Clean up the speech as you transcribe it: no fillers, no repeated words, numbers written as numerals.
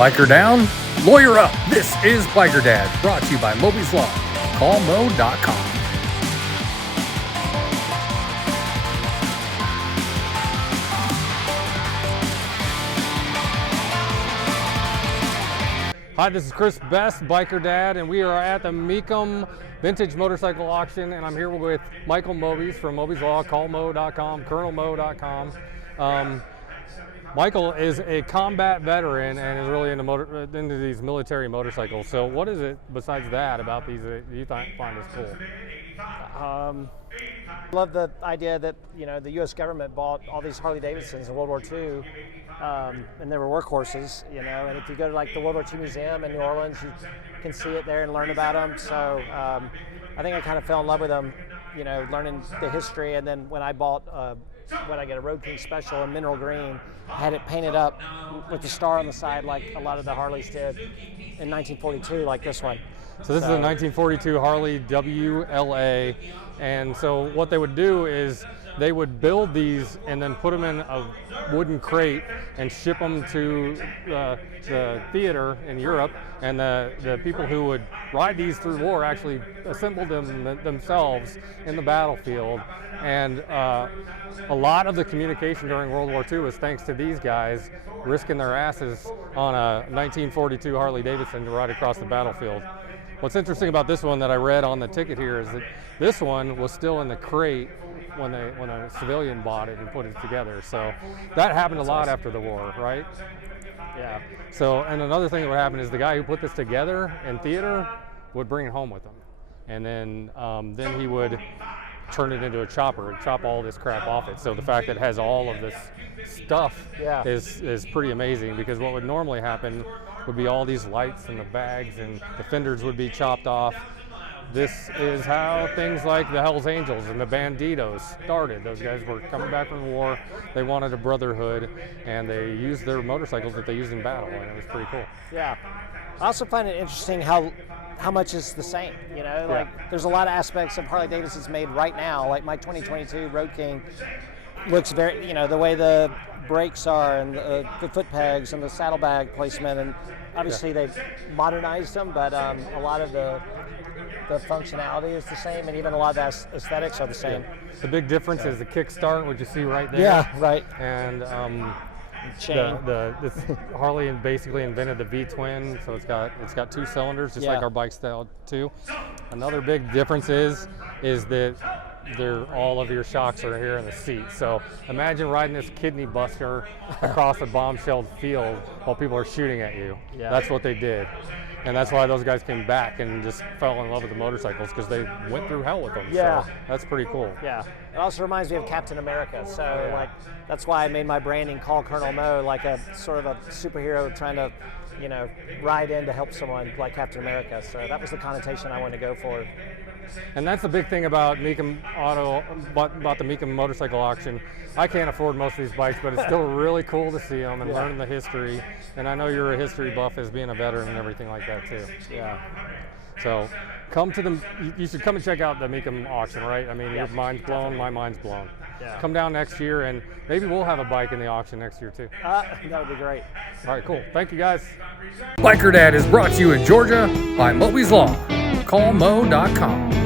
Biker down? Lawyer up! This is Biker Dad, brought to you by Moby's Law. Call Mo.com. Hi, this is Chris Best, Biker Dad, and we are at the Mecum Vintage Motorcycle Auction, and I'm here with Michael Mobies from Moby's Law, callmo.com, colonelmo.com. Michael is a combat veteran and is really into these military motorcycles. So what is it besides that about these that you find is cool? Love the idea that, you know, the U.S. government bought all these Harley-Davidsons in World War II, and they were workhorses, you know, and if you go to like the World War II Museum in New Orleans, you can see it there and learn about them. So I think I kind of fell in love with them, you know, learning the history. And then when I bought, when I get a Road King Special in mineral green, I had it painted up with the star on the side like a lot of the Harleys did in 1942, like this one. So this is a 1942 Harley WLA, and so what they would do is they would build these and then put them in a wooden crate and ship them to the theater in Europe, and the people who would ride these through war actually assembled them themselves in the battlefield. And a lot of the communication during World War II was thanks to these guys risking their asses on a 1942 Harley-Davidson to ride across the battlefield. What's interesting about this one that I read on the ticket here is that this one was still in the crate when a civilian bought it and put it together. So that happened a lot after the war, right? Yeah. So, and another thing that would happen is the guy who put this together in theater would bring it home with him, and then he would turn it into a chopper and chop all this crap off it. So the fact that it has all of this stuff is pretty amazing, because what would normally happen would be all these lights and the bags and the fenders would be chopped off. This is how things like the Hells Angels and the Banditos started. Those guys were coming back from the war. They wanted a brotherhood, and they used their motorcycles that they used in battle, and it was pretty cool. Yeah. I also find it interesting how much is the same, you know? Like, there's a lot of aspects of Harley-Davidson's made right now. Like my 2022 Road King looks very, you know, the way the brakes are and the foot pegs and the saddlebag placement, and obviously they've modernized them, but a lot of the functionality is the same, and even a lot of the aesthetics are the same. The big difference is the kickstart, which you see right there. Yeah, right. And chain. This Harley basically invented the V-twin, so it's got two cylinders, just like our bike style too. Another big difference is that all of your shocks are here in the seat. So imagine riding this kidney buster across a bomb-shelled field while people are shooting at you. Yeah. That's what they did. And that's why those guys came back and just fell in love with the motorcycles, because they went through hell with them. Yeah. So that's pretty cool. Yeah. It also reminds me of Captain America. So like that's why I made my branding Call Colonel Mo, like a sort of a superhero trying to, you know, ride in to help someone like Captain America. So that was the connotation I wanted to go for. And that's the big thing about Mecum about the Mecum motorcycle auction. I can't afford most of these bikes, but it's still really cool to see them and learn the history. And I know you're a history buff as being a veteran and everything like that too. Yeah. So you should come and check out the Mecum auction, right? I mean, your mind's blown, my mind's blown. Yeah. Come down next year, and maybe we'll have a bike in the auction next year too. That would be great. All right, cool. Thank you, guys. Biker Dad is brought to you in Georgia by Moby's Law. Call Mo.com.